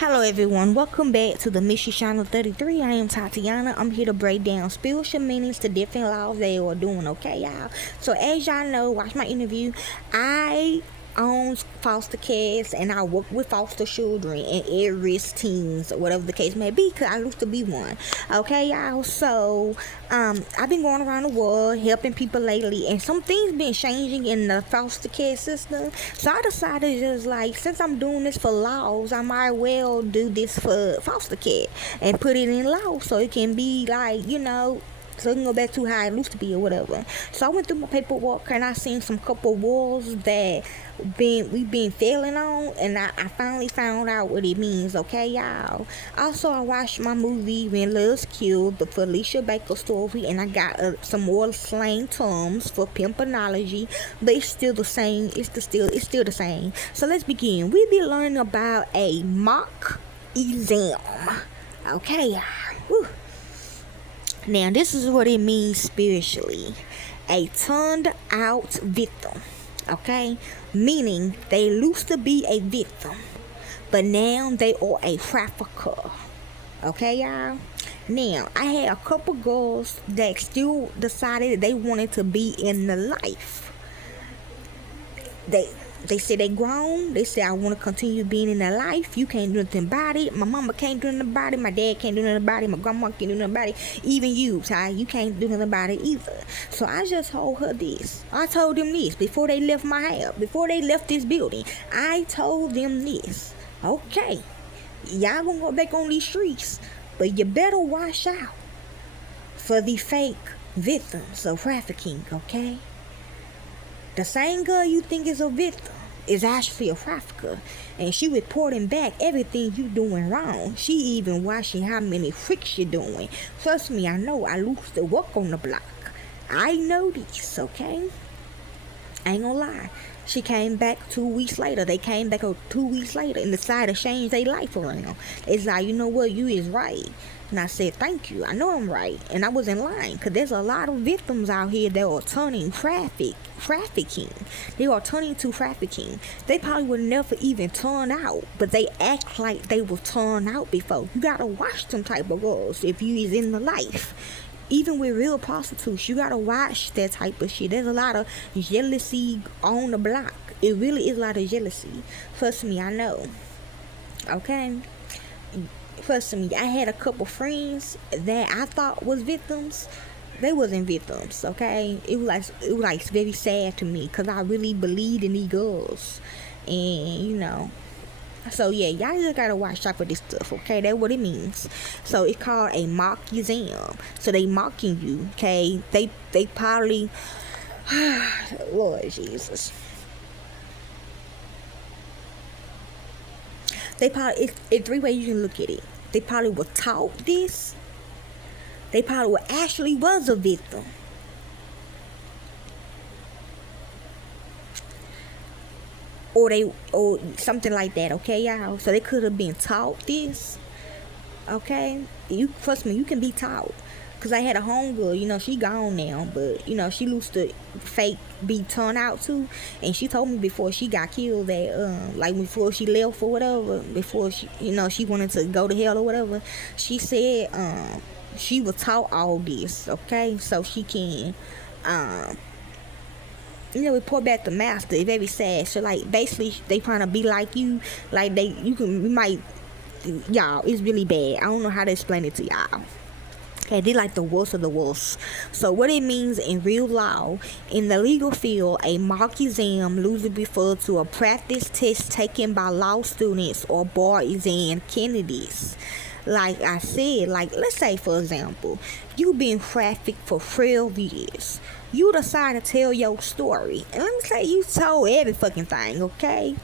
Hello everyone, welcome back to the Mystery Channel 33. I am Tatiana. I'm here to break down spiritual meanings to different laws they are doing, okay y'all? So as y'all know, watch my interview. I own foster kids and I work with foster children and at-risk teens or whatever the case may be, because I used to be one. Okay y'all, so I've been going around the world helping people lately, and some things been changing in the foster care system. So I decided, just like, since I'm doing this for laws, I might well do this for foster care and put it in law so it can be like, so it can go back to how it used to be or whatever. So I went through my paperwork and I seen some couple wars that we've been failing on, and I finally found out what it means, okay y'all? Also, I watched my movie When Love's Killed, the Felicia Baker story, and I got some more slang terms for pimponology, but it's still the same. It's still the same. So let's begin. We'll be learning about a mock exam, okay y'all? Woo. Now, this is what it means spiritually. A turned out victim, okay? Meaning they used to be a victim, but now they are a trafficker, okay, y'all? Now, I had a couple girls that still decided they wanted to be in the life. They said they grown. They said, I want to continue being in their life. You can't do nothing about it. My mama can't do nothing about it. My dad can't do nothing about it. My grandma can't do nothing about it. Even you, Ty, you can't do nothing about it either. So I just told her this. I told them this before they left my house, before they left this building. I told them this. Okay, y'all gonna go back on these streets, but you better watch out for the fake victims of trafficking, okay? The same girl you think is a victim is actually a trafficker, and she reporting back everything you doing wrong. She even watching how many freaks you doing. Trust me, I know. I used to work on the block. I know this, okay? I ain't gonna lie. She came back 2 weeks later. They came back 2 weeks later and decided to change their life around. It's like, you know what, you is right. And I said, thank you. I know I'm right. And I was in line, because there's a lot of victims out here that are turning trafficking. They are turning to trafficking. They probably would never even turn out, but they act like they will turn out before. You gotta watch them type of girls if you is in the life. Even with real prostitutes, you gotta watch that type of shit. There's a lot of jealousy on the block. It really is a lot of jealousy. Trust me, I know. Okay? Trust me, I had a couple friends that I thought was victims. They wasn't victims, okay? It was like very sad to me, because I really believed in these girls. And, so yeah, y'all just gotta watch out for this stuff, okay? That's what it means. So it's called a mock exam. So they mocking you, okay? They probably Lord Jesus. They probably, it's three ways you can look at it. They probably were taught this. They probably actually was a victim. Or something like that, okay, y'all? So they could have been taught this, okay? You trust me, you can be taught. Cause I had a homegirl, she gone now, but she used to fake be turned out too, and she told me before she got killed that like before she left or whatever, before she she wanted to go to hell or whatever, she said she was taught all this, okay, so she can report back to master. It's very sad. So like basically they trying to be like you, like y'all, it's really bad. I don't know how to explain it to y'all. Okay, they like the worst of the worst. So what it means in real law, in the legal field, a mock exam loosely refers to a practice test taken by law students or bar exam candidates. Like I said, like let's say for example, you've been trafficked for 12 years. You decide to tell your story. And let me say you told every fucking thing, okay?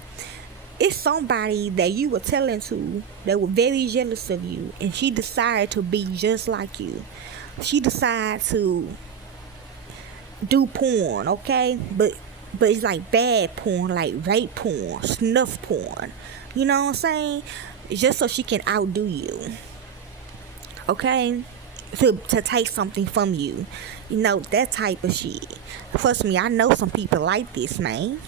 It's somebody that you were telling to that were very jealous of you, and she decided to be just like you. She decided to do porn, okay? But it's like bad porn, like rape porn, snuff porn. You know what I'm saying? Just so she can outdo you, okay? To take something from you. That type of shit. Trust me, I know some people like this, man.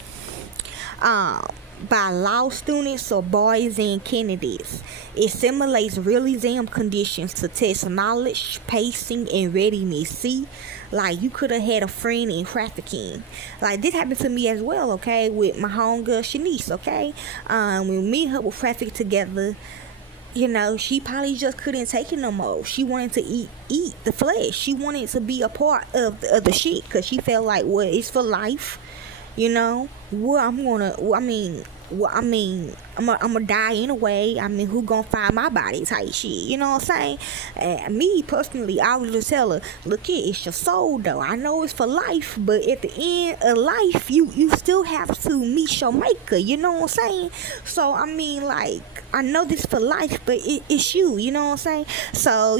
by law students or boys and candidates. It simulates real exam conditions to test knowledge, pacing, and readiness. See, like you could have had a friend in trafficking. Like this happened to me as well, okay, with my homegirl Shanice, okay. When me and her were trafficked together, she probably just couldn't take it no more. She wanted to eat the flesh. She wanted to be a part of the shit because she felt like, well, it's for life. Well, I'm gonna die anyway. Who gonna find my body type shit? You know what I'm saying? And me personally, I would just tell her, look, it's your soul though. I know it's for life, but at the end of life, you still have to meet your maker. You know what I'm saying? So like, I know this for life, but it's you. You know what I'm saying? So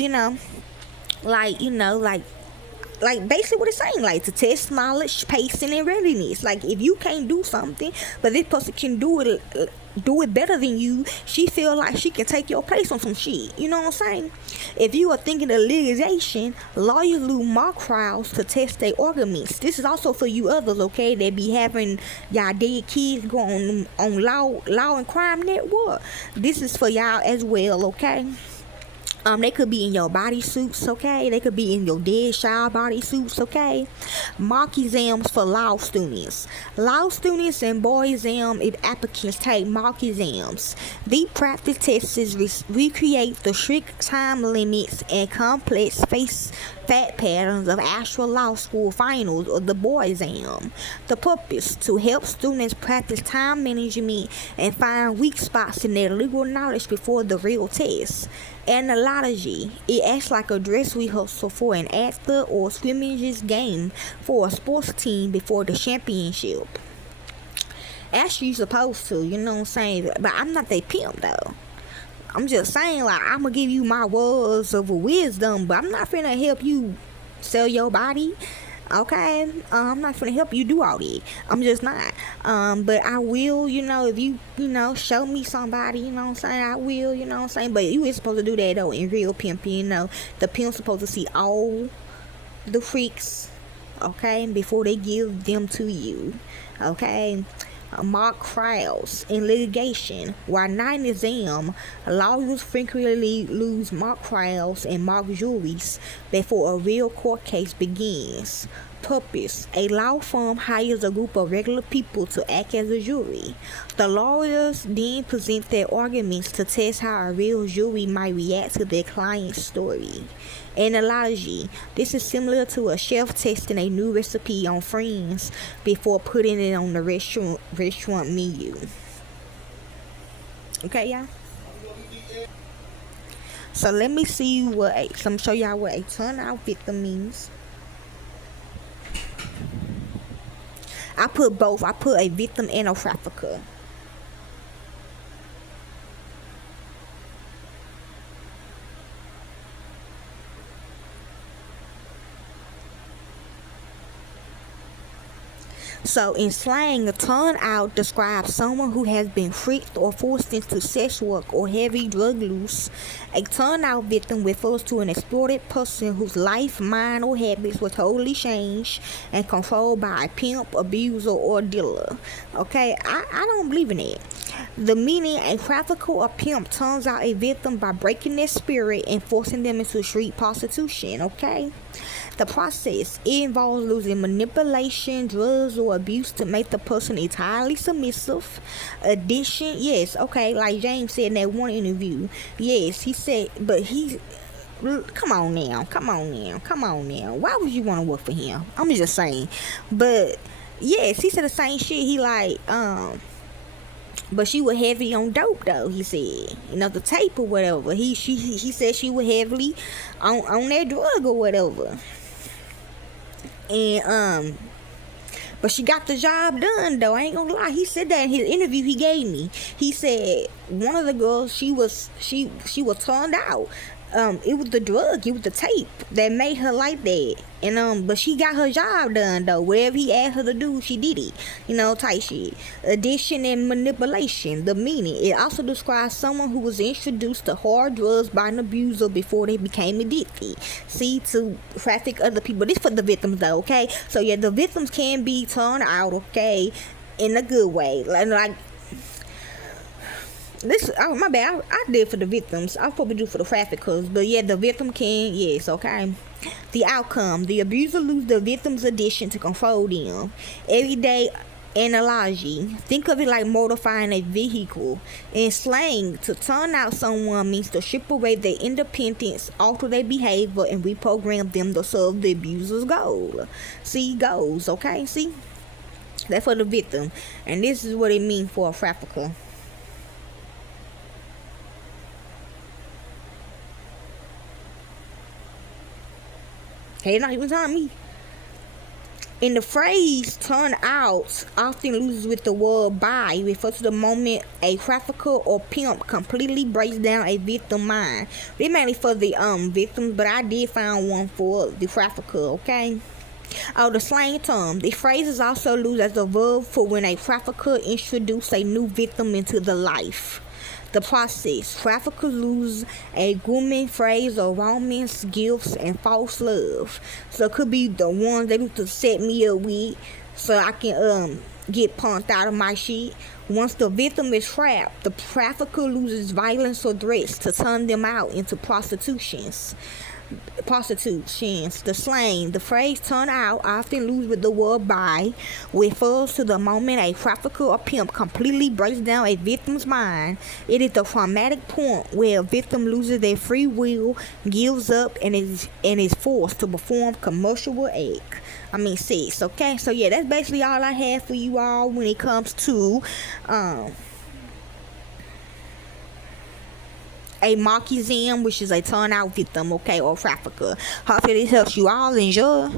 like basically what it's saying, like to test knowledge, pacing, and readiness. Like if you can't do something, but this person can do it better than you, she feel like she can take your place on some shit. You know what I'm saying? If you are thinking of litigation, lawyers do mock trials to test their arguments. This is also for you others, okay, that be having y'all dead kids go on law and crime network. This is for y'all as well, okay? They could be in your bodysuits, okay? They could be in your dead child bodysuits, okay? Mock exams for law students. Law students and boy exam if applicants take mock exams. These practice tests recreate the strict time limits and complex fact patterns of actual law school finals or the board exam. The purpose to help students practice time management and find weak spots in their legal knowledge before the real test. Analogy. It acts like a dress rehearsal for an actor or scrimmage game for a sports team before the championship. Actually, you're supposed to, you know what I'm saying? But I'm not that pimp though. I'm just saying, like, I'm gonna give you my words of wisdom, but I'm not finna help you sell your body. Okay, I'm not finna help you do all that. I'm just not. But I will, if you, show me somebody, you know what I'm saying, I will, you know what I'm saying. But you ain't supposed to do that though in real pimping, the pimp's supposed to see all the freaks, okay, before they give them to you, okay. Mock trials in litigation. While not in exam, lawyers frequently lose mock trials and mock juries before a real court case begins. Purpose. A law firm hires a group of regular people to act as a jury. The lawyers then present their arguments to test how a real jury might react to their client's story. Analogy. This is similar to a chef testing a new recipe on friends before putting it on the restaurant menu. Okay, y'all? So let me see so I'm gonna show y'all what a turnout victim means. I put both. I put a victim and a trafficker. So in slang, a turnout describes someone who has been tricked or forced into sex work or heavy drug use. A turnout victim refers to an exploited person whose life, mind, or habits were totally changed and controlled by a pimp, abuser, or dealer. Okay, I don't believe in it. The meaning, a trafficker or pimp turns out a victim by breaking their spirit and forcing them into street prostitution, okay? The process, it involves using manipulation, drugs, or abuse to make the person entirely submissive. Addiction, yes, okay, like James said in that one interview. Yes, he said, but come on now. Why would you want to work for him? I'm just saying. But, yes, he said the same shit. He like, but she was heavy on dope though, he said. The tape or whatever. He said she was heavily on that drug or whatever. And but she got the job done though. I ain't gonna lie. He said that in his interview he gave me. He said one of the girls, she was turned out. It was the drug, it was the tape that made her like that. And but she got her job done though. Whatever he asked her to do, she did it. Type shit. Addiction and manipulation. The meaning. It also describes someone who was introduced to hard drugs by an abuser before they became addicted. See, to traffic other people. This for the victims though, okay? So yeah, the victims can be turned out, okay, in a good way. Like this, oh, my bad. I did for the victims. I probably do for the traffickers, but yeah, the victim can, yes, okay. The outcome: the abuser loses the victim's addiction to control them. Everyday analogy: think of it like modifying a vehicle. In slang, to turn out someone means to strip away their independence, alter their behavior, and reprogram them to serve the abuser's goal. See, goals, okay? See, that's for the victim, and this is what it means for a trafficker. Hey, not even telling me. In the phrase "turn out," often loses with the word "by," refers to the moment a trafficker or pimp completely breaks down a victim mind. They mainly for the victims, but I did find one for the trafficker. Okay. Oh, the slang term. The phrase is also used as a verb for when a trafficker introduces a new victim into the life. The process: traffickers lose a grooming phrase or romance, gifts, and false love. So it could be the ones they need to set me up with, so I can get punked out of my shit. Once the victim is trapped, the trafficker loses violence or threats to turn them out into prostitutions. The slang: the phrase "turn out," often used with the word "by," refers to the moment a trafficker or pimp completely breaks down a victim's mind. It is the traumatic point where a victim loses their free will, gives up, and is forced to perform commercial act. Sex. Okay, so yeah, that's basically all I have for you all when it comes to a mock exam, which is a turn out victim, okay, or trafficker. Hopefully this helps you all. Enjoy.